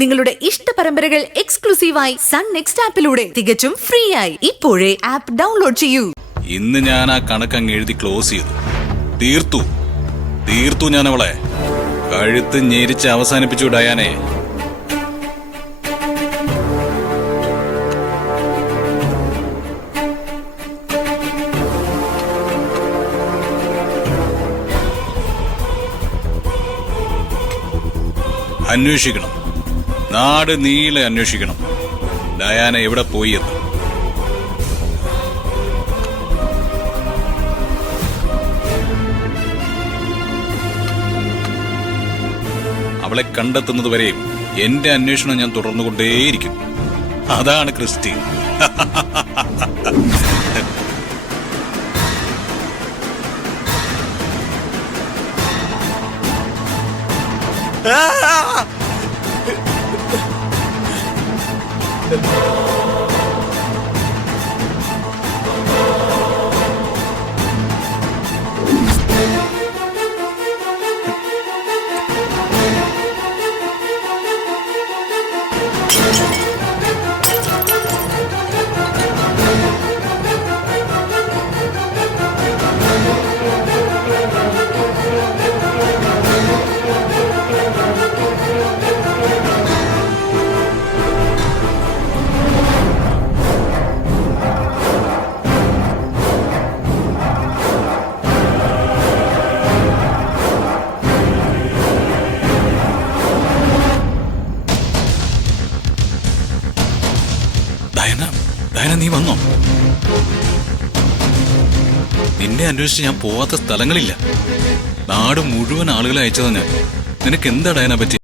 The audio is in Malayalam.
നിങ്ങളുടെ ഇഷ്ട പരമ്പരകൾ എക്സ്ക്ലൂസീവായി സൺ നെക്സ്റ്റ് ആപ്പിലൂടെ തികച്ചും ഫ്രീ ആയി ഇപ്പോഴേ ആപ്പ് ഡൗൺലോഡ് ചെയ്യൂ. ഇന്ന് ഞാൻ ആ കണക്കങ്ങ് എഴുതി ക്ലോസ് ചെയ്തു. തീർത്തു ഞാൻ അവളെ. കഴുത്ത് ഞെരിച്ച് അവസാനിപ്പിച്ചു ഡയാനെ. അന്വേഷിക്കണം, നാട് നീളെ അന്വേഷിക്കണം ഡയാന എവിടെ പോയി എന്ന്. അവളെ കണ്ടെത്തുന്നതുവരെയും എന്റെ അന്വേഷണം ഞാൻ തുടർന്നുകൊണ്ടേയിരിക്കും. അതാണ് ക്രിസ്റ്റി. ഡയന, നീ വന്നോ? നിന്നെ അന്വേഷിച്ച് ഞാൻ പോവാത്ത സ്ഥലങ്ങളില്ല. നാട് മുഴുവൻ ആളുകളെ അയച്ചതാ ഞാൻ. നിനക്ക് എന്താ ഡയന പറ്റി?